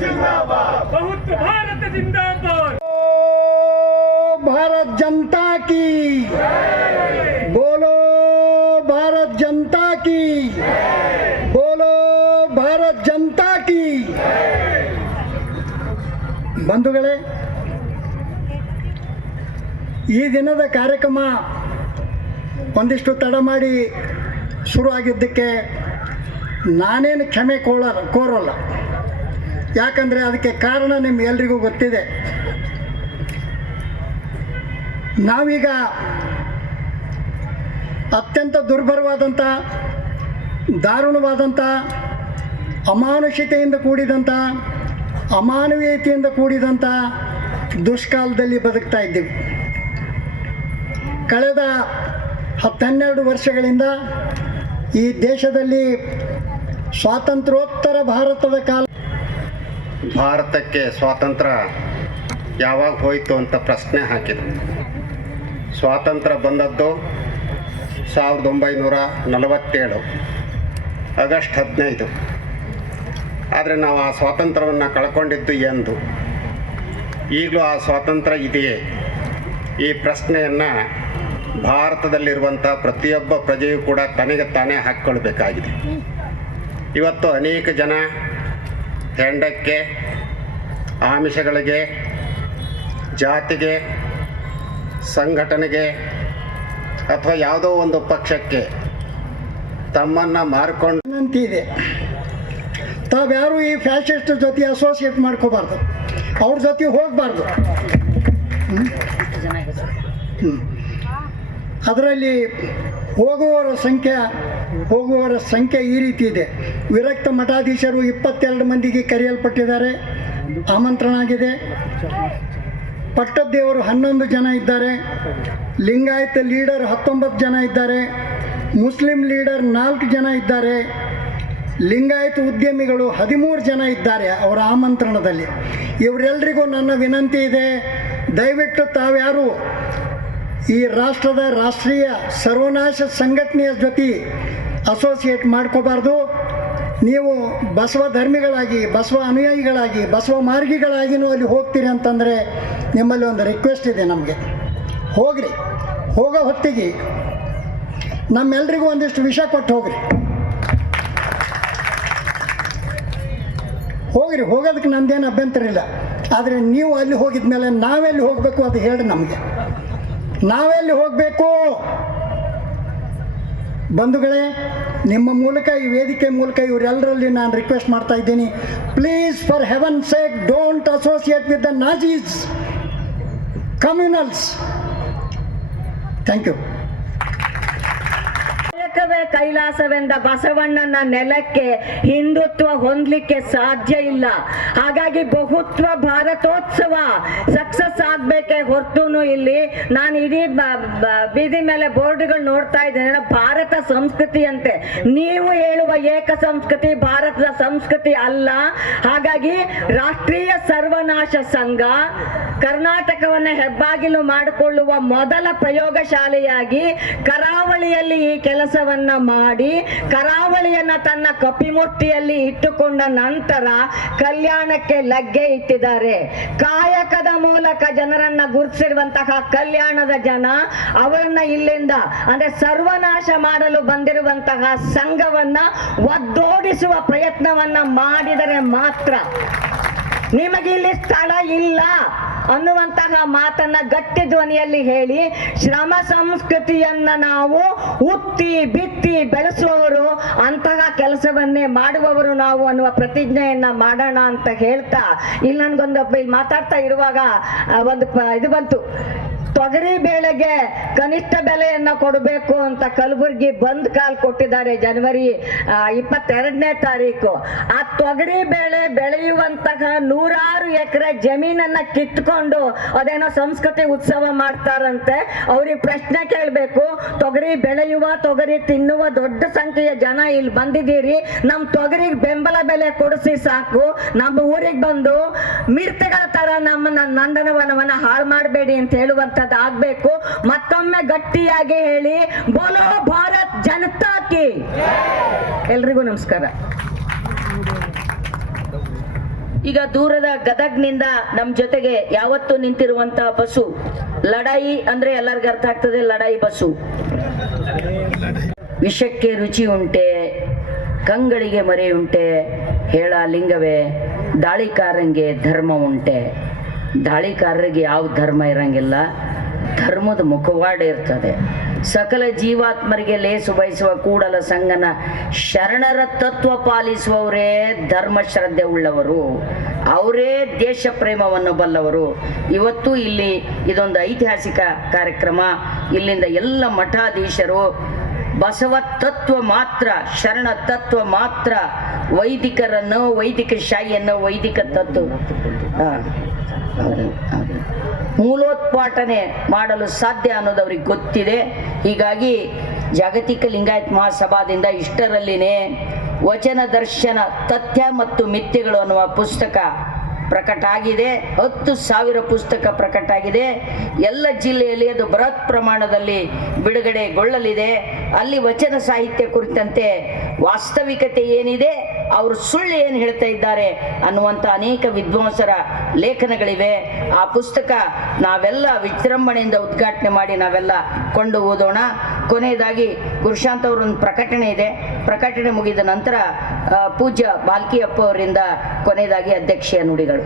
बहुत भारत जिंदाबाद भारत जनता की बोलो भारत जनता की बोलो भारत जनता की ಬಂಧುಗಳೇ ಈ ದಿನದ ಕಾರ್ಯಕ್ರಮ ಒಂದಿಷ್ಟು ತಡ ಮಾಡಿ ಶುರು ಆಗಿದ್ದಕ್ಕೆ ನಾನೇನು ಕ್ಷಮೆ ಕೋಳ ಕೋರಲ್ಲ. ಯಾಕಂದರೆ ಅದಕ್ಕೆ ಕಾರಣ ನಿಮಗೆಲ್ರಿಗೂ ಗೊತ್ತಿದೆ. ನಾವೀಗ ಅತ್ಯಂತ ದುರ್ಬರವಾದಂಥ ದಾರುಣವಾದಂಥ ಅಮಾನುಷಿತೆಯಿಂದ ಕೂಡಿದಂಥ ಅಮಾನವೀಯತೆಯಿಂದ ಕೂಡಿದಂಥ ದುಷ್ಕಾಲದಲ್ಲಿ ಬದುಕ್ತಾ ಇದ್ದೀವಿ. ಕಳೆದ ಹತ್ತೆನ್ನೆರಡು ವರ್ಷಗಳಿಂದ ಈ ದೇಶದಲ್ಲಿ ಸ್ವಾತಂತ್ರ್ಯೋತ್ತರ ಭಾರತದ ಕಾಲ ಭಾರತಕ್ಕೆ ಸ್ವಾತಂತ್ರ್ಯ ಯಾವಾಗ ಹೋಯಿತು ಅಂತ ಪ್ರಶ್ನೆ ಹಾಕಿದರು. ಸ್ವಾತಂತ್ರ್ಯ ಬಂದದ್ದು ಸಾವಿರದ ಒಂಬೈನೂರ ನಲವತ್ತೇಳು, ಆಗಸ್ಟ್ ಹದಿನೈದು. ಆದರೆ ನಾವು ಆ ಸ್ವಾತಂತ್ರ್ಯವನ್ನು ಕಳ್ಕೊಂಡಿದ್ದು ಎಂದು. ಈಗಲೂ ಆ ಸ್ವಾತಂತ್ರ್ಯ ಇದೆಯೇ? ಈ ಪ್ರಶ್ನೆಯನ್ನು ಭಾರತದಲ್ಲಿರುವಂಥ ಪ್ರತಿಯೊಬ್ಬ ಪ್ರಜೆಯೂ ಕೂಡ ತನಗೆ ತಾನೇ ಹಾಕ್ಕೊಳ್ಬೇಕಾಗಿದೆ. ಇವತ್ತು ಅನೇಕ ಜನ ಹೆಂಡಕ್ಕೆ ಆಮಿಷಗಳಿಗೆ, ಜಾತಿಗೆ, ಸಂಘಟನೆಗೆ ಅಥವಾ ಯಾವುದೋ ಒಂದು ಪಕ್ಷಕ್ಕೆ ತಮ್ಮನ್ನು ಮಾರ್ಕೊಂಡು ವಿನಂತಿ ಇದೆ. ತಾವ್ಯಾರು ಈ ಫ್ಯಾಷಿಸ್ಟ್ ಜೊತೆ ಅಸೋಸಿಯೇಟ್ ಮಾಡ್ಕೋಬಾರ್ದು. ಅವ್ರ ಜೊತೆ ಹೋಗಬಾರ್ದು. ಅದರಲ್ಲಿ ಹೋಗುವವರ ಸಂಖ್ಯೆ ಹೋಗುವವರ ಸಂಖ್ಯೆ ಈ ರೀತಿ ಇದೆ. ವಿರಕ್ತ ಮಠಾಧೀಶರು ಇಪ್ಪತ್ತೆರಡು ಮಂದಿಗೆ ಕರೆಯಲ್ಪಟ್ಟಿದ್ದಾರೆ. ಆಮಂತ್ರಣ ಆಗಿದೆ ಪಟ್ಟದ್ದೇವರು ಹನ್ನೊಂದು ಜನ ಇದ್ದಾರೆ. ಲಿಂಗಾಯತ ಲೀಡರ್ ಹತ್ತೊಂಬತ್ತು ಜನ ಇದ್ದಾರೆ. ಮುಸ್ಲಿಂ ಲೀಡರ್ ನಾಲ್ಕು ಜನ ಇದ್ದಾರೆ. ಲಿಂಗಾಯತ ಉದ್ಯಮಿಗಳು ಹದಿಮೂರು ಜನ ಇದ್ದಾರೆ ಅವರ ಆಮಂತ್ರಣದಲ್ಲಿ. ಇವರೆಲ್ಲರಿಗೂ ನನ್ನ ವಿನಂತಿ ಇದೆ, ದಯವಿಟ್ಟು ತಾವ್ಯಾರು ಈ ರಾಷ್ಟ್ರದ ರಾಷ್ಟ್ರೀಯ ಸರ್ವನಾಶ ಸಂಘಟನೆಯ ಜೊತೆ ಅಸೋಸಿಯೇಟ್ ಮಾಡ್ಕೋಬಾರ್ದು. ನೀವು ಬಸವ ಧರ್ಮಿಗಳಾಗಿ, ಬಸವ ಅನುಯಾಯಿಗಳಾಗಿ, ಬಸವ ಮಾರ್ಗಿಗಳಾಗಿನೂ ಅಲ್ಲಿ ಹೋಗ್ತೀರಿ ಅಂತಂದರೆ ನಿಮ್ಮಲ್ಲಿ ಒಂದು ರಿಕ್ವೆಸ್ಟ್ ಇದೆ ನಮಗೆ. ಹೋಗ್ರಿ. ಹೋಗೋ ಹೊತ್ತಿಗೆ ನಮ್ಮೆಲ್ರಿಗೂ ಒಂದಿಷ್ಟು ವಿಷ ಕೊಟ್ಟು ಹೋಗ್ರಿ. ಹೋಗ್ರಿ. ಹೋಗೋದಕ್ಕೆ ನಮ್ದೇನು ಅಭ್ಯಂತರ ಇಲ್ಲ. ಆದರೆ ನೀವು ಅಲ್ಲಿ ಹೋಗಿದ ಮೇಲೆ ನಾವೆಲ್ಲಿ ಹೋಗಬೇಕು ಅದು ಹೇಳಿ ನಮಗೆ. ನಾವೆಲ್ಲಿ ಹೋಗಬೇಕು? ಬಂಧುಗಳೇ ನಿಮ್ಮ ಮೂಲಕ, ಈ ವೇದಿಕೆ ಮೂಲಕ ಇವರೆಲ್ಲರಲ್ಲಿ ನಾನು ರಿಕ್ವೆಸ್ಟ್ ಮಾಡ್ತಾ ಇದ್ದೀನಿ. Please for heaven sake don't associate with the Nazis communals thank you ಕಾಯಕವೇ ಕೈಲಾಸವೆಂದ ಬಸವಣ್ಣನ ನೆಲಕ್ಕೆ ಹಿಂದುತ್ವ ಹೊಂದಲಿಕ್ಕೆ ಸಾಧ್ಯ ಇಲ್ಲ. ಹಾಗಾಗಿ ಬಹುತ್ವ ಭಾರತೋತ್ಸವ ಸಕ್ಸಸ್ ಆಗ್ಬೇಕೆ ಹೊರತುನು ಇಲ್ಲಿ. ನಾನು ಇಡೀ ಬೀದಿ ಮೇಲೆ ಬೋರ್ಡ್ಗಳು ನೋಡ್ತಾ ಇದ್ದೇನೆ. ಭಾರತ ಸಂಸ್ಕೃತಿ ಅಂತೆ. ನೀವು ಹೇಳುವ ಏಕ ಸಂಸ್ಕೃತಿ ಭಾರತದ ಸಂಸ್ಕೃತಿ ಅಲ್ಲ. ಹಾಗಾಗಿ ರಾಷ್ಟ್ರೀಯ ಸರ್ವನಾಶ ಸಂಘ ಕರ್ನಾಟಕವನ್ನ ಹೆಬ್ಬಾಗಿಲು ಮಾಡಿಕೊಳ್ಳುವ ಮೊದಲ ಪ್ರಯೋಗಶಾಲೆಯಾಗಿ ಕರಾವಳಿಯಲ್ಲಿ ಈ ಕೆಲಸವನ್ನ ಮಾಡಿ ಕರಾವಳಿಯನ್ನ ತನ್ನ ಕಪಿಮುಟ್ಟಿಯಲ್ಲಿ ಇಟ್ಟುಕೊಂಡ ನಂತರ ಕಲ್ಯಾಣಕ್ಕೆ ಲಗ್ಗೆ ಇಟ್ಟಿದ್ದಾರೆ. ಕಾಯಕದ ಮೂಲಕ ಜನರನ್ನ ಗುರುತಿಸಿರುವಂತಹ ಕಲ್ಯಾಣದ ಜನ ಅವರನ್ನ ಇಲ್ಲಿಂದ ಅಂದ್ರೆ ಸರ್ವನಾಶ ಮಾಡಲು ಬಂದಿರುವಂತಹ ಸಂಘವನ್ನ ಒದ್ದೋಡಿಸುವ ಪ್ರಯತ್ನವನ್ನ ಮಾಡಿದರೆ ಮಾತ್ರ. ನಿಮಗೆ ಇಲ್ಲಿ ಸ್ಥಳ ಇಲ್ಲ. ಅನ್ನುವಂತಹ ಮಾತನ್ನ ಗಟ್ಟಿ ಧ್ವನಿಯಲ್ಲಿ ಹೇಳಿ, ಶ್ರಮ ಸಂಸ್ಕೃತಿಯನ್ನ ನಾವು ಉತ್ತಿ ಬಿತ್ತಿ ಬೆಳೆಸುವವರು, ಅಂತಹ ಕೆಲಸವನ್ನೇ ಮಾಡುವವರು ನಾವು ಅನ್ನುವ ಪ್ರತಿಜ್ಞೆಯನ್ನ ಮಾಡೋಣ ಅಂತ ಹೇಳ್ತಾ, ಇಲ್ಲಿ ನನ್ಗೊಂದು ಮಾತಾಡ್ತಾ ಇರುವಾಗ ಒಂದು ಇದು ಬಂತು. ತೊಗರಿ ಬೇಳೆಗೆ ಕನಿಷ್ಠ ಬೆಲೆಯನ್ನ ಕೊಡಬೇಕು ಅಂತ ಕಲಬುರಗಿ ಬಂದ್ ಕಾಲ್ ಕೊಟ್ಟಿದ್ದಾರೆ ಜನವರಿ ಇಪ್ಪತ್ತೆರಡನೇ ತಾರೀಕು. ಆ ತೊಗರಿ ಬೇಳೆ ಬೆಳೆಯುವಂತಹ ನೂರಾರು ಎಕರೆ ಜಮೀನನ್ನ ಕಿತ್ಕೊಂಡು ಅದೇನೋ ಸಂಸ್ಕೃತಿ ಉತ್ಸವ ಮಾಡ್ತಾರಂತೆ. ಅವ್ರಿಗೆ ಪ್ರಶ್ನೆ ಕೇಳಬೇಕು. ತೊಗರಿ ಬೆಳೆಯುವ, ತೊಗರಿ ತಿನ್ನುವ ದೊಡ್ಡ ಸಂಖ್ಯೆಯ ಜನ ಇಲ್ಲಿ ಬಂದಿದ್ದೀರಿ. ನಮ್ಮ ತೊಗರಿಗೆ ಬೆಂಬಲ ಬೆಲೆ ಕೊಡಿಸಿ ಸಾಕು. ನಮ್ಮ ಊರಿಗೆ ಬಂದು ಮಿರ್ತೆಗಳ ತರ ನಮ್ಮನ್ನ ನಂದನವನವನ್ನ ಹಾಳು ಮಾಡಬೇಡಿ ಅಂತ ಹೇಳುವಂತದ್ದು ಆಗ್ಬೇಕು. ಮತ್ತೊಮ್ಮೆ ಗಟ್ಟಿಯಾಗಿ ಹೇಳಿ, ಬೋಲೋ ಭಾರತ್ ಜನತಾ ಕಿ. ಎಲ್ರಿಗೂ ನಮಸ್ಕಾರ. ಈಗ ದೂರದ ಗದಗ್ನಿಂದ ನಮ್ಮ ಜೊತೆಗೆ ಯಾವತ್ತು ನಿಂತಿರುವಂತ ಬಸ್ಸು, ಲಡಾಯಿ ಅಂದ್ರೆ ಎಲ್ಲರಿಗೂ ಅರ್ಥ ಆಗ್ತದೆ, ಲಡಾಯಿ ಬಸ್ಸು. ವಿಷಕ್ಕೆ ರುಚಿ ಉಂಟೆ, ಕಂಗಳಿಗೆ ಮರೆ ಉಂಟೆ, ಹೇಳ ಲಿಂಗವೇ, ದಾಳಿಕಾರಂಗೆ ಧರ್ಮ ಉಂಟೆ. ದಾಳಿಕಾರರಿಗೆ ಯಾವ ಧರ್ಮ ಇರಂಗಿಲ್ಲ, ಧರ್ಮದ ಮುಖವಾಡ ಇರ್ತದೆ. ಸಕಲ ಜೀವಾತ್ಮರಿಗೆ ಲೇಸು ಬಯಸುವ ಕೂಡಲ ಸಂಗನ ಶರಣರ ತತ್ವ ಪಾಲಿಸುವವರೇ ಧರ್ಮ ಶ್ರದ್ಧೆ ಉಳ್ಳವರು. ಅವರೇ ದೇಶ ಪ್ರೇಮವನ್ನು ಬಲ್ಲವರು. ಇವತ್ತು ಇಲ್ಲಿ ಇದೊಂದು ಐತಿಹಾಸಿಕ ಕಾರ್ಯಕ್ರಮ. ಇಲ್ಲಿಂದ ಎಲ್ಲ ಮಠಾಧೀಶರು ಬಸವ ತತ್ವ ಮಾತ್ರ, ಶರಣ ತತ್ವ ಮಾತ್ರ ವೈದಿಕರನ್ನು ವೈದಿಕ ಶಾಹಿಯನ್ನು ವೈದಿಕ ತತ್ವ. ಮೂಲೋತ್ಪಾಟನೆ ಮಾಡಲು ಸಾಧ್ಯ ಅನ್ನೋದು ಅವ್ರಿಗೆ ಗೊತ್ತಿದೆ. ಹೀಗಾಗಿ ಜಾಗತಿಕ ಲಿಂಗಾಯತ್ ಮಹಾಸಭಾದಿಂದ ಇಷ್ಟರಲ್ಲಿನೇ ವಚನ ದರ್ಶನ, ತಥ್ಯ ಮತ್ತು ಮಿಥ್ಯಗಳು ಅನ್ನುವ ಪುಸ್ತಕ ಪ್ರಕಟ ಆಗಿದೆ. ಹತ್ತು ಸಾವಿರ ಪುಸ್ತಕ ಪ್ರಕಟ ಆಗಿದೆ. ಎಲ್ಲ ಜಿಲ್ಲೆಯಲ್ಲಿ ಅದು ಬೃಹತ್ ಪ್ರಮಾಣದಲ್ಲಿ ಬಿಡುಗಡೆಗೊಳ್ಳಲಿದೆ. ಅಲ್ಲಿ ವಚನ ಸಾಹಿತ್ಯ ಕುರಿತಂತೆ ವಾಸ್ತವಿಕತೆ ಏನಿದೆ? ಅವರು ಸುಳ್ಳು ಏನು ಹೇಳ್ತಾ ಇದ್ದಾರೆ ಅನ್ನುವಂಥ ಅನೇಕ ವಿದ್ವಾಂಸರ ಲೇಖನಗಳಿವೆ. ಆ ಪುಸ್ತಕ ನಾವೆಲ್ಲ ವಿಜೃಂಭಣೆಯಿಂದ ಉದ್ಘಾಟನೆ ಮಾಡಿ ನಾವೆಲ್ಲ ಕೊಂಡು ಓದೋಣ. ಕೊನೆಯದಾಗಿ ಗುರುಶಾಂತ್ ಅವರ ಒಂದು ಪ್ರಕಟಣೆ ಇದೆ. ಪ್ರಕಟಣೆ ಮುಗಿದ ನಂತರ ಪೂಜ್ಯ ಬಾಲ್ಕಿಯಪ್ಪ ಅವರಿಂದ ಕೊನೆಯದಾಗಿ ಅಧ್ಯಕ್ಷೀಯ ನುಡಿಗಳು.